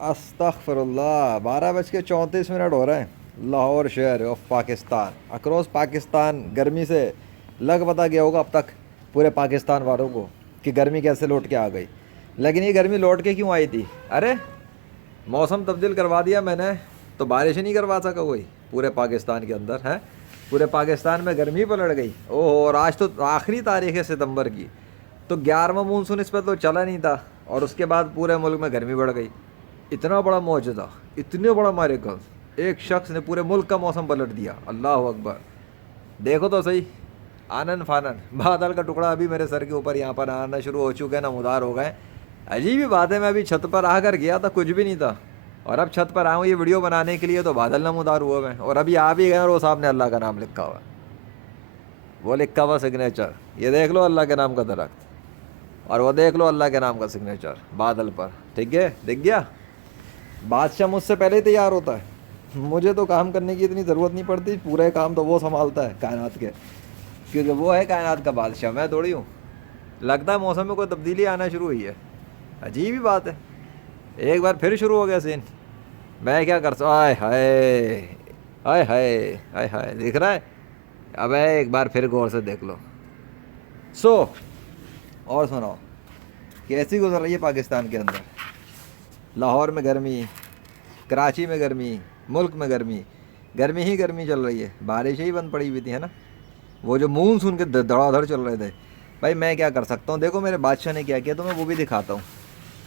अस्तगफिरुल्लाह, 12:34 हो रहे हैं। लाहौर शहर ऑफ पाकिस्तान, अक्रॉस पाकिस्तान गर्मी से लग पता गया होगा अब तक पूरे पाकिस्तान वालों को कि गर्मी कैसे लौट के आ गई। लेकिन ये गर्मी लौट के क्यों आई थी? अरे मौसम तब्दील करवा दिया मैंने तो बारिश ही नहीं करवा सका कोई पूरे पाकिस्तान के अंदर है। पूरे पाकिस्तान में गर्मी पलट गई। ओहो, और आज तो आखिरी तारीख है सितंबर की, तो 11वां मानसून इस पर तो चला नहीं था और उसके बाद पूरे मुल्क में गर्मी बढ़ गई। इतना बड़ा मौजूदा, इतने बड़ा मारे कल एक शख्स ने पूरे मुल्क का मौसम पलट दिया। अल्लाह अकबर। देखो तो सही, आनन फानन बादल का टुकड़ा अभी मेरे सर के ऊपर यहाँ पर आना शुरू हो चुके हैं, नमूदार हो गए। अजीब ही बात है, मैं अभी छत पर आकर गया था कुछ भी नहीं था, और अब छत पर आऊँ ये वीडियो बनाने के लिए तो बादल नमूदार हुए हैं, और अभी आ भी गए और वो सामने अल्लाह का नाम लिखा हुआ है, वो लिखा हुआ सिग्नेचर। ये देख लो अल्लाह के नाम का दरख्त, और वो देख लो अल्लाह के नाम का सिग्नेचर बादल पर। ठीक है, दिख गया। बादशाह मुझसे पहले ही तैयार होता है, मुझे तो काम करने की इतनी ज़रूरत नहीं पड़ती, पूरे काम तो वो संभालता है कायनात के, क्योंकि वो है कायनात का बादशाह, मैं थोड़ी हूँ। लगता है मौसम में कोई तब्दीली आना शुरू हुई है, अजीब ही बात है। एक बार फिर शुरू हो गया सीन। मैं क्या कर सकता, आय हाय, आय हाय, आय हाय, दिख रहा है? अबे एक बार फिर गौर से देख लो। सो और सुनाओ, कैसी गुजर रही है पाकिस्तान के अंदर? लाहौर में गर्मी, कराची में गर्मी, मुल्क में गर्मी, गर्मी ही गर्मी चल रही है। बारिश ही बंद पड़ी हुई थी, है ना? वो जो मानसून के धड़ाधड़ चल रहे थे। भाई मैं क्या कर सकता हूँ, देखो मेरे बादशाह ने क्या किया तो मैं वो भी दिखाता हूँ।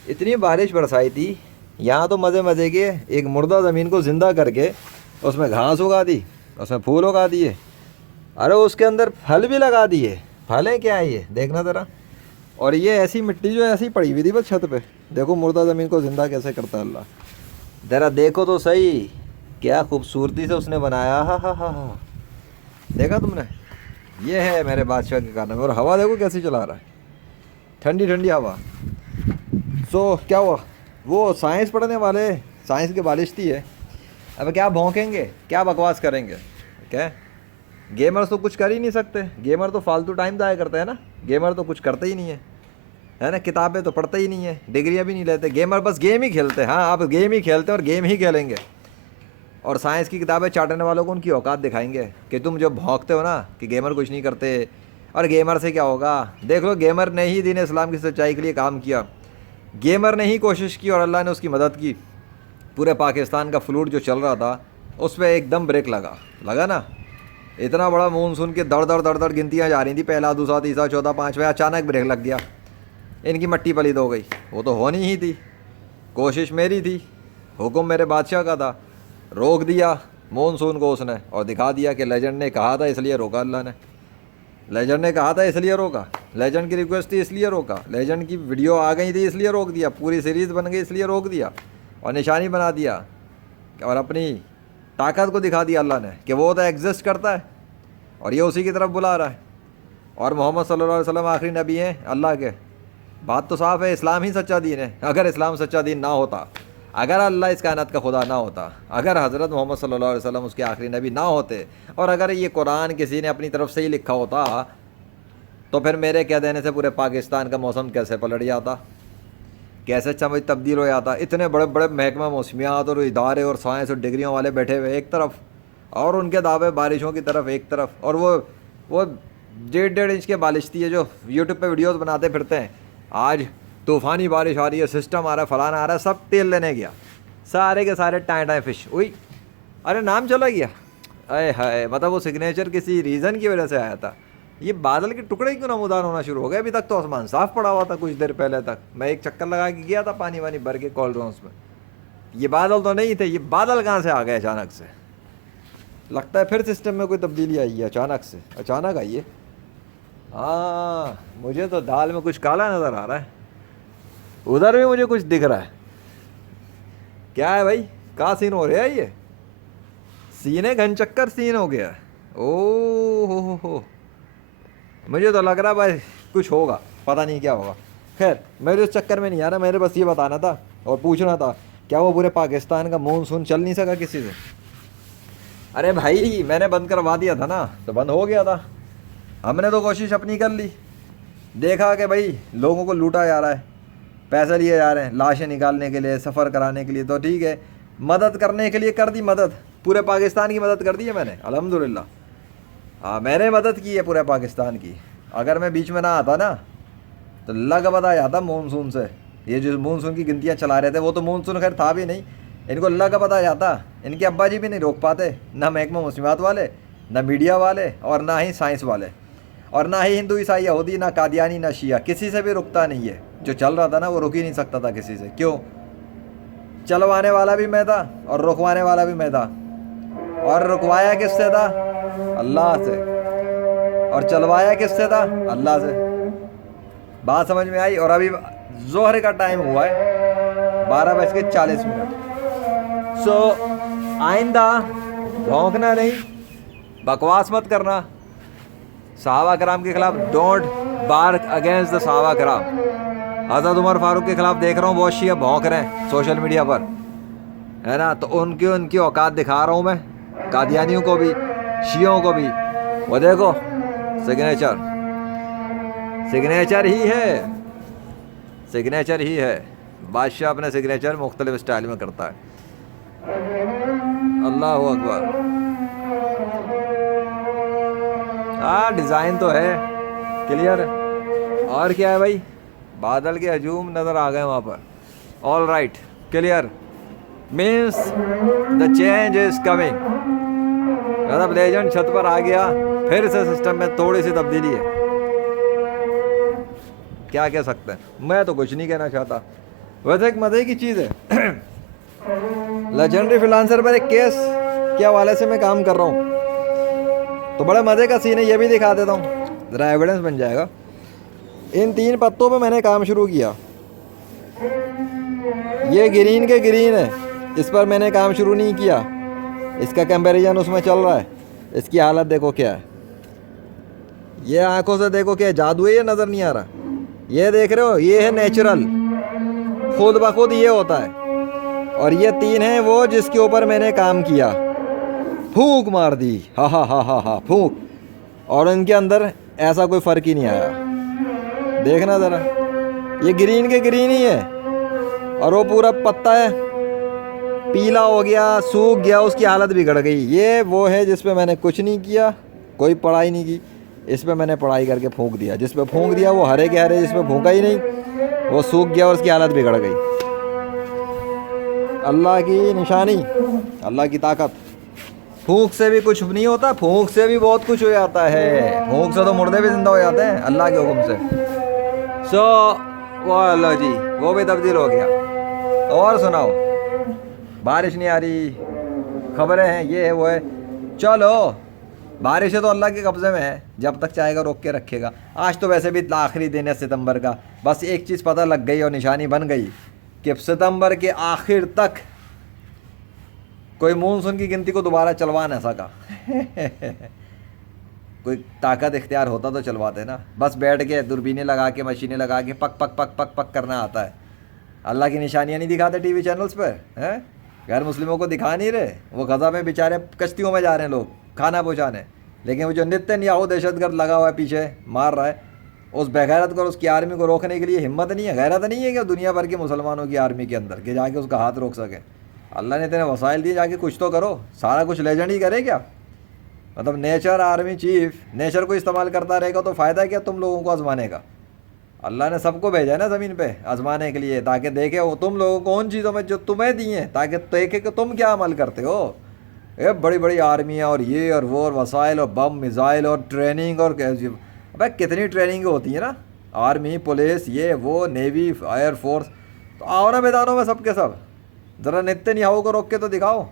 इतनी बारिश बरसाई थी यहाँ तो मज़े मज़े के, एक मुर्दा ज़मीन को ज़िंदा करके उसमें घास उगा दी, उसमें फूल उगा दिए, अरे उसके अंदर फल भी लगा दिए। फल है क्या है ये, देखना ज़रा। और ये ऐसी मिट्टी जो ऐसी पड़ी हुई थी बस छत पे, देखो मुर्दा ज़मीन को ज़िंदा कैसे करता है अल्लाह। ज़रा देखो तो सही, क्या खूबसूरती से उसने बनाया। हा, देखा तुमने? ये है मेरे बादशाह के कारण। और हवा देखो कैसी चला रहा है, ठंडी ठंडी हवा। सो क्या हुआ, वो साइंस पढ़ने वाले साइंस की बालिश्ती है। अब क्या भौंकेंगे, क्या बकवास करेंगे? क्या गेमर्स तो कुछ कर ही नहीं सकते, गेमर तो फालतू टाइम ज़ाया करते हैं ना, गेमर तो कुछ करते ही नहीं है ना? किताबें तो पढ़ते ही नहीं है, डिग्रियां भी नहीं लेते गेमर, बस गेम ही खेलते हैं। हाँ, आप गेम ही खेलते हैं और गेम ही खेलेंगे, और साइंस की किताबें चाटने वालों को उनकी औकात दिखाएंगे कि तुम जो भौंकते हो ना कि गेमर कुछ नहीं करते, और गेमर से क्या होगा। देख लो, गेमर ने ही दीन इस्लाम की सच्चाई के लिए काम किया, गेमर ने ही कोशिश की और अल्लाह ने उसकी मदद की। पूरे पाकिस्तान का फ्लूड जो चल रहा था उस पर एकदम ब्रेक लगा ना। इतना बड़ा मानसून के दड़ दड़ गिनतियाँ जा रही थी, पहला दूसरा तीसरा चौथा पाँचवा, अचानक ब्रेक लग गया, इनकी मट्टी पलीद हो गई। वो तो होनी ही थी, कोशिश मेरी थी, हुक्म मेरे बादशाह का था, रोक दिया मानसून को उसने, और दिखा दिया कि लेजेंड ने कहा था इसलिए रोका अल्लाह ने। लेजेंड ने कहा था इसलिए रोका, लेजेंड की रिक्वेस्ट थी इसलिए रोका, लेजेंड की वीडियो आ गई थी इसलिए रोक दिया, पूरी सीरीज़ बन गई इसलिए रोक दिया, और निशानी बना दिया, और अपनी ताकत को दिखा दिया अल्लाह ने कि वो तो एग्जिस्ट करता है और ये उसी की तरफ बुला रहा है। और मोहम्मद सल्लल्लाहु अलैहि वसल्लम आखिरी नबी हैं अल्लाह के। बात तो साफ़ है, इस्लाम ही सच्चा दीन है। अगर इस्लाम सच्चा दीन ना होता, अगर अल्लाह इस कायनात का खुदा ना होता, अगर हज़रत मोहम्मद सल्लल्लाहु अलैहि वसल्लम उसके आखिरी नबी ना होते, और अगर ये कुरान किसी ने अपनी तरफ से ही लिखा होता, तो फिर मेरे कह देने से पूरे पाकिस्तान का मौसम कैसे पलट जाता, कैसे समझ तब्दील हो जाता। इतने बड़े बड़े महकमा मौसमियात और इदारे और साइंस और डिग्रियों वाले बैठे हुए एक तरफ, और उनके दावे बारिशों की तरफ एक तरफ, और वो 1.5 इंच के बालिश्ती है जो यूट्यूब पे वीडियोस बनाते फिरते हैं, आज तूफ़ानी बारिश आ रही है, सिस्टम आ रहा है, फलाना आ रहा है, सब तेल लेने गया, सारे के सारे टाए फिश हुई। अरे नाम चला गया, अरे हाय, मतलब वो सिग्नेचर किसी रीज़न की वजह से आया था। ये बादल के टुकड़े क्यों नमूदार होना शुरू हो गए? अभी तक तो आसमान साफ पड़ा हुआ था, कुछ देर पहले तक मैं एक चक्कर लगा के गया था पानी वानी भर के कोल्ड ड्रिंक्स में, ये बादल तो नहीं थे। ये बादल कहाँ से आ गए अचानक से? लगता है फिर सिस्टम में कोई तब्दीली आई है, अचानक से, अचानक आई है। हाँ, मुझे तो दाल में कुछ काला नज़र आ रहा है, उधर भी मुझे कुछ दिख रहा है। क्या है भाई, कहाँ सीन हो रहा है? ये सीने घन चक्कर सीन हो गया। ओ हो, मुझे तो लग रहा भाई कुछ होगा, पता नहीं क्या होगा। खैर मेरे उस चक्कर में नहीं आ रहा, मेरे बस ये बताना था और पूछना था, क्या वो पूरे पाकिस्तान का मानसून चल नहीं सका किसी से? अरे भाई मैंने बंद करवा दिया था ना, तो बंद हो गया था। हमने तो कोशिश अपनी कर ली, देखा कि भाई लोगों को लूटा जा रहा है, पैसे लिए जा रहे हैं लाशें निकालने के लिए, सफ़र कराने के लिए, तो ठीक है, मदद करने के लिए कर दी मदद, पूरे पाकिस्तान की मदद कर दी है मैंने, अल्हम्दुलिल्लाह। हाँ, मैंने मदद की है पूरे पाकिस्तान की। अगर मैं बीच में ना आता ना तो लग बता जाता मानसून से। ये जो मानसून की गिनतियाँ चला रहे थे वो तो मानसून खैर था भी नहीं, इनको लग पता जाता। इनके अब्बा जी भी नहीं रोक पाते, ना महकमा मुस्लिमात वाले, ना मीडिया वाले, और ना ही साइंस वाले, और ना ही हिंदू ईसाई यहूदी, ना कादियानी, ना शिया, किसी से भी रुकता नहीं है। जो चल रहा था ना वो रुक ही नहीं सकता था किसी से। क्यों? चलवाने वाला भी मैं था और रुकवाने वाला भी मैं था। और रुकवाया किससे था? अल्लाह से। और चलवाया किससे था? अल्लाह से। बात समझ में आई? और अभी जोहर का टाइम हुआ है 12:40। सो आइंदा भौंकना नहीं, बकवास मत करना। सहाबा कराम के खिलाफ डोंट बार्क अगेंस्ट द सहाबा कराम। हज़रत उमर फारूक के खिलाफ देख रहा हूँ बहुत शिया भौंक रहे हैं सोशल मीडिया पर, है ना, तो उनकी औकात दिखा रहा हूँ मैं, कादियानियों को भी, शियों को भी। वो देखो सिग्नेचर ही है, सिग्नेचर ही है। बादशाह अपने सिग्नेचर मुख्तलिफ स्टाइल में करता है। अल्लाह अकबर। हाँ, डिज़ाइन तो है क्लियर। और क्या है भाई? बादल के हजूम नज़र आ गए वहाँ पर। All right, clear means the change is coming. मतलब लेजेंड छत पर आ गया, फिर से सिस्टम में थोड़ी सी तब्दीली है। क्या कह सकते हैं? मैं तो कुछ नहीं कहना चाहता। वैसे एक मज़े की चीज़ है लेजेंडरी फ्रीलांसर पर एक केस के हवाले से मैं काम कर रहा हूँ, तो बड़े मज़े का सीन है, ये भी दिखा देता हूँ, ज़रा एविडेंस बन जाएगा। इन 3 पत्तों पे मैंने काम शुरू किया। ये ग्रीन के ग्रीन है, इस पर मैंने काम शुरू नहीं किया। इसका कंपैरिजन उसमें चल रहा है। इसकी हालत देखो क्या है। ये आंखों से देखो क्या जादू है, ये नज़र नहीं आ रहा। ये देख रहे हो, ये है नेचुरल, खुद ब खुद ये होता है। और ये 3 हैं वो जिसके ऊपर मैंने काम किया। फूंक मार दी, हा हा हा हा हा, फूंक, और इनके अंदर ऐसा कोई फ़र्क ही नहीं आया। देखना ज़रा, ये ग्रीन के ग्रीन ही है, और वो पूरा पत्ता है पीला हो गया, सूख गया, उसकी हालत बिगड़ गई। ये वो है जिस पे मैंने कुछ नहीं किया, कोई पढ़ाई नहीं की। इस पे मैंने पढ़ाई करके फूंक दिया। जिस पे फूंक दिया वो हरे के हरे, जिस पे फूंका ही नहीं वो सूख गया और उसकी हालत बिगड़ गई। अल्लाह की निशानी, अल्लाह की ताकत। फूंक से भी कुछ नहीं होता, फूंक से भी बहुत कुछ हो जाता है। फूंक से तो मुर्दे भी जिंदा हो जाते हैं अल्लाह के हुक्म से। सो वो अल्लाह जी, वो भी तब्दील हो गया। और सुनाओ, बारिश नहीं आ रही, खबरें हैं, ये है वो है। चलो, बारिश है तो अल्लाह के कब्ज़े में है, जब तक चाहेगा रोक के रखेगा। आज तो वैसे भी आखिरी दिन है सितंबर का, बस एक चीज़ पता लग गई और निशानी बन गई कि सितंबर के आखिर तक कोई मानसून की गिनती को दोबारा चलवा ना सका। कोई ताकत इख्तियार होता तो चलवाते ना। बस बैठ के दूरबीनें लगा के, मशीनें लगा के पक पक पक पक पक करना आता है। अल्लाह की निशानियाँ नहीं दिखाते टीवी चैनल्स पर, हैं? गैर मुस्लिमों को दिखा नहीं रहे। वो गज़ा में बेचारे कश्तियों में जा रहे हैं लोग खाना पहुँचाने, लेकिन वो जो नेतन्याहू दहशतगर्द लगा हुआ है पीछे मार रहा है, उस बेगैरत को और उसकी आर्मी को रोकने के लिए हिम्मत नहीं है, गैरत नहीं है कि दुनिया भर के मुसलमानों की आर्मी के अंदर कि जाके उसका हाथ रोक सके। अल्लाह ने तेरे वसाइल दिए, जाके कुछ तो करो। सारा कुछ लेजेंड ही करे क्या? मतलब नेचर आर्मी चीफ नेचर को इस्तेमाल करता रहेगा तो फ़ायदा क्या तुम लोगों को आजमाने का? अल्लाह ने सबको भेजा है ना ज़मीन पे आजमाने के लिए, ताकि देखे वो तुम लोगों को उन चीज़ों में जो तुम्हें दी हैं, ताकि देखे कि तुम क्या अमल करते हो। ये बड़ी बड़ी आर्मियाँ और ये और वो और वसाइल और बम मिज़ाइल और ट्रेनिंग, और अबे कितनी ट्रेनिंग होती है ना, आर्मी पुलिस ये वो नेवी एयर फोर्स। तो आओ ना मैदानों में सबके सब, ज़रा नेतन्याहू को रोक के तो दिखाओ।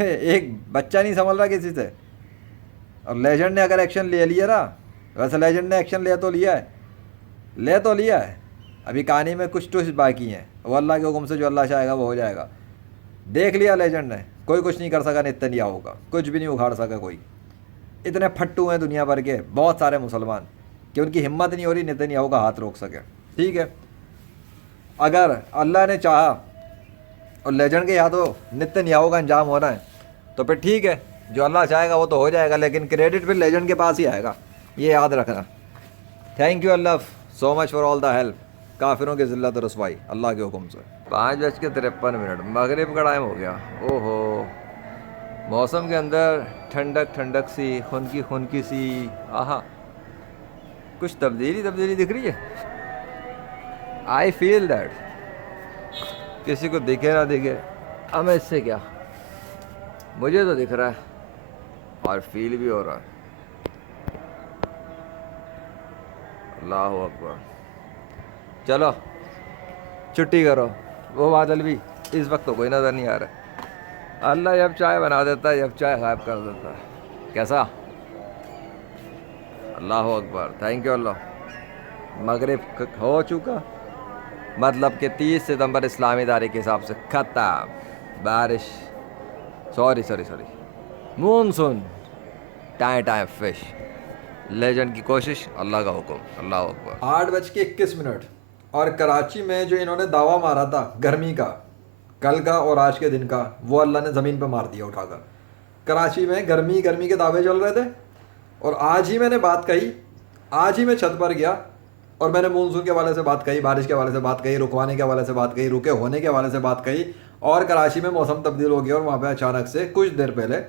एक बच्चा नहीं संभल रहा किसी से, और लेजेंड ने अगर एक्शन ले लिया ना, वैसे लेजेंड ने एक्शन ले तो लिया है, अभी कहानी में कुछ ट्विस्ट बाकी हैं। वो अल्लाह के हुक्म से जो अल्लाह चाहेगा वो हो जाएगा। देख लिया लेजेंड ने, कोई कुछ नहीं कर सका नेतन्याहू का, कुछ भी नहीं उखाड़ सका कोई। इतने फट्टू हैं दुनिया भर के बहुत सारे मुसलमान कि उनकी हिम्मत नहीं हो रही नेतन्याहू का हाथ रोक सके। ठीक है, अगर अल्लाह ने चाहा और लेजेंड के हाथों नेतन्याहू का अंजाम होना है तो फिर ठीक है, जो अल्लाह चाहेगा वो तो हो जाएगा, लेकिन क्रेडिट फिर लेजेंड के पास ही आएगा, ये याद रखना। Thank you Allah so much for all the help. काफिरों की जिल्लत और रसवाई अल्लाह के हुक्म से। 5:53 मगरिब का टाइम हो गया। ओहो, मौसम के अंदर ठंडक ठंडक सी, खुनकी खुनकी सी, आहा, कुछ तब्दीली दिख रही है। आई फील दैट, किसी को दिखे ना दिखे, हमें इससे क्या, मुझे तो दिख रहा है और फील भी हो रहा है। अल्लाह अकबर। चलो छुट्टी करो, वो बादल भी इस वक्त तो कोई नज़र नहीं आ रहा। अल्लाह जब चाय बना देता है, जब चाय गायब कर देता है। कैसा? अल्लाह अकबर, थैंक यू अल्लाह। मगरिब हो चुका, मतलब कि 30 सितंबर इस्लामी तारीख के हिसाब से ख़त्म। बारिश, sorry monsoon, time fish, legend की कोशिश, अल्लाह का हुक्म, अल्लाह अकबर। 8:21 और कराची में जो इन्होंने दावा मारा था गर्मी का, कल का और आज के दिन का, वो अल्लाह ने ज़मीन पे मार दिया उठाकर। कराची में गर्मी गर्मी के दावे चल रहे थे और आज ही मैंने बात कही, आज ही मैं छत पर गया और मैंने मानसून के हवाले से बात कही, बारिश के हवाले से बात कही, रुकवाने के हवाले से बात कही, रुके होने के हवाले से बात कही, और कराची में मौसम तब्दील हो गया और वहाँ पे अचानक से कुछ देर पहले,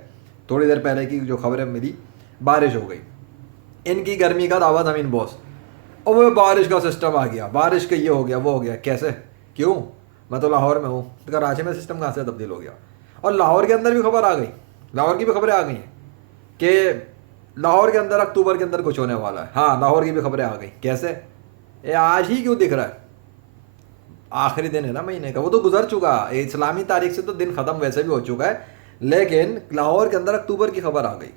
थोड़ी देर पहले की जो खबरें मिली, बारिश हो गई। इनकी गर्मी का दावा ज़मीन बॉस, और वो बारिश का सिस्टम आ गया, बारिश का ये हो गया वो हो गया। कैसे, क्यों? मैं तो लाहौर में हूँ, तो कराची में सिस्टम कहाँ से तब्दील हो गया? और लाहौर के अंदर भी खबर आ गई, लाहौर की भी खबरें आ गई हैं कि लाहौर के अंदर अक्टूबर के अंदर कुछ होने वाला है। हाँ, लाहौर की भी खबरें आ गई। कैसे? ये आज ही क्यों दिख रहा है? आखिरी दिन है ना महीने का, वो तो गुजर चुका, इस्लामी तारीख से तो दिन ख़त्म वैसे भी हो चुका है, लेकिन लाहौर के अंदर अक्टूबर की खबर आ गई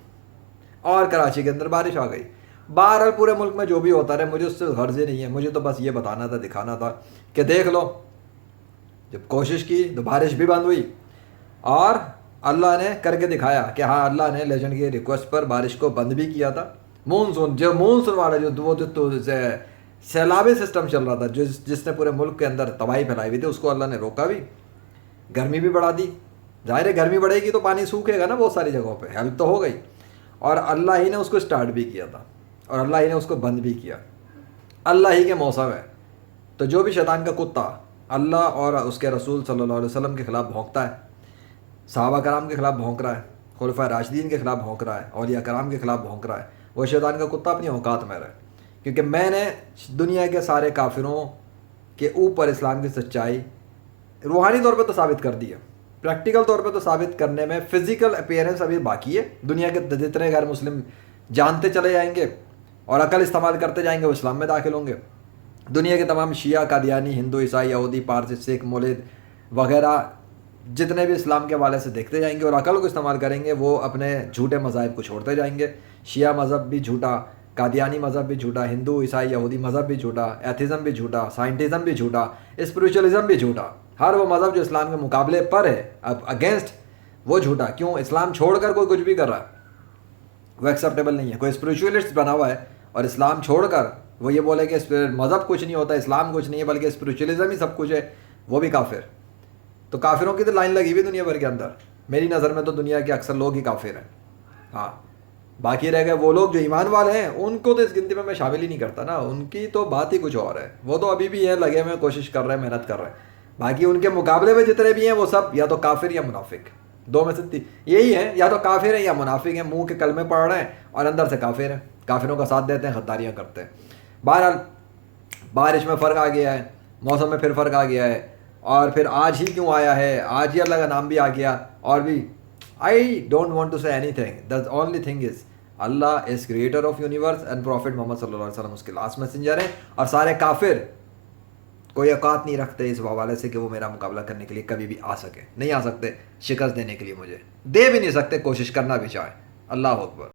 और कराची के अंदर बारिश आ गई। बहरहाल पूरे मुल्क में जो भी होता रहे, मुझे उससे गर्ज ही नहीं है, मुझे तो बस ये बताना था, दिखाना था कि देख लो, जब कोशिश की तो बारिश भी बंद हुई और अल्लाह ने करके दिखाया कि हाँ, अल्लाह ने लेजेंड की रिक्वेस्ट पर बारिश को बंद भी किया था। मानसून वाला जो सैलाबी सिस्टम चल रहा था, जिसने पूरे मुल्क के अंदर तबाही फैलाई हुई थी, उसको अल्लाह ने रोका भी, गर्मी भी बढ़ा दी। जाहिर है गर्मी बढ़ेगी तो पानी सूखेगा ना बहुत सारी जगहों पे, हेल्प तो हो गई, और अल्लाह ही ने उसको स्टार्ट भी किया था और अल्लाह ही ने उसको बंद भी किया। अल्लाह ही के मौसम है। तो जो भी शैतान का कुत्ता अल्लाह और उसके रसूल सल्लल्लाहु अलैहि वसल्लम के ख़िलाफ़ भौंकता है, सहाबा कराम के ख़िलाफ़ भौंक रहा है, खुलफाए राशिदीन के ख़िलाफ़ भौंक रहा है, औलिया कराम के ख़िलाफ़ भौंक रहा है, वो शैतान का कुत्ता अपनी औकात में रहे। क्योंकि मैंने दुनिया के सारे काफिरों के ऊपर इस्लाम की सच्चाई रूहानी तौर पे तो साबित कर दी है, प्रैक्टिकल तौर पे तो साबित करने में फिजिकल अपीयरेंस अभी बाकी है। दुनिया के जितने गैर मुस्लिम जानते चले जाएंगे और अकल इस्तेमाल करते जाएंगे, वो इस्लाम में दाखिल होंगे। दुनिया के तमाम शिया, कादियानी, हिंदू, ईसाई, यहूदी, पारसी, सिख, मौलिद वगैरह जितने भी इस्लाम के हवाले से देखते जाएंगे और अकल को इस्तेमाल करेंगे, वो अपने झूठे मज़ाहिब को छोड़ते जाएंगे। शिया मज़हब भी झूठा, कादियानी मज़हब भी झूठा, हिंदू, ईसाई, यहूदी मज़हब भी झूठा, एथिज़म भी झूठा, साइंटिज़म भी झूठा, स्पिरिचुअलिज़म भी झूठा। हर वो मज़हब जो इस्लाम के मुकाबले पर है, अब अगेंस्ट, वो झूठा। क्यों? इस्लाम छोड़कर कोई कुछ भी कर रहा है, वो एक्सेप्टेबल नहीं है। कोई स्पिरिचुअलिस्ट बना हुआ है और इस्लाम छोड़कर वो ये बोले कि मज़हब कुछ नहीं होता, इस्लाम कुछ नहीं है, बल्कि स्पिरिचुअलिज़म ही सब कुछ है, वो भी काफिर। तो काफिरों की तो लाइन लगी हुई दुनिया भर के अंदर। मेरी नज़र में तो दुनिया के अक्सर लोग ही काफिर हैं। हाँ, बाकी रह गए वो लोग जो ईमान वाले हैं, उनको तो इस गिनती में मैं शामिल ही नहीं करता ना, उनकी तो बात ही कुछ और है। वो तो अभी भी हैं, लगे हुए, कोशिश कर रहे हैं, मेहनत कर रहे हैं। बाकी उनके मुकाबले में जितने भी हैं वो सब या तो काफिर या मुनाफिक, दो में से यही है, या तो काफिर है या मुनाफिक है, मुंह के कलमे पढ़ रहे हैं और अंदर से काफिर हैं, काफिरों का साथ देते हैं, गद्दारियाँ करते हैं। बहरहाल बारिश में फ़र्क आ गया है, मौसम में फिर फ़र्क आ गया है, और फिर आज ही क्यों आया है, आज ही अल्लाह का नाम भी आ गया। और भी I don't want to say anything, the only thing is Allah is creator of universe and prophet Muhammad सल्लल्लाहु अलैहि वसल्लम उसके लास्ट मैसेंजर हैं। और सारे काफिर कोई औकात नहीं रखते इस हवाले से कि वो मेरा मुकाबला करने के लिए कभी भी आ सके, नहीं आ सकते, शिकस्त देने के लिए मुझे दे भी नहीं सकते, कोशिश करना भी चाहे। अल्लाह अकबर।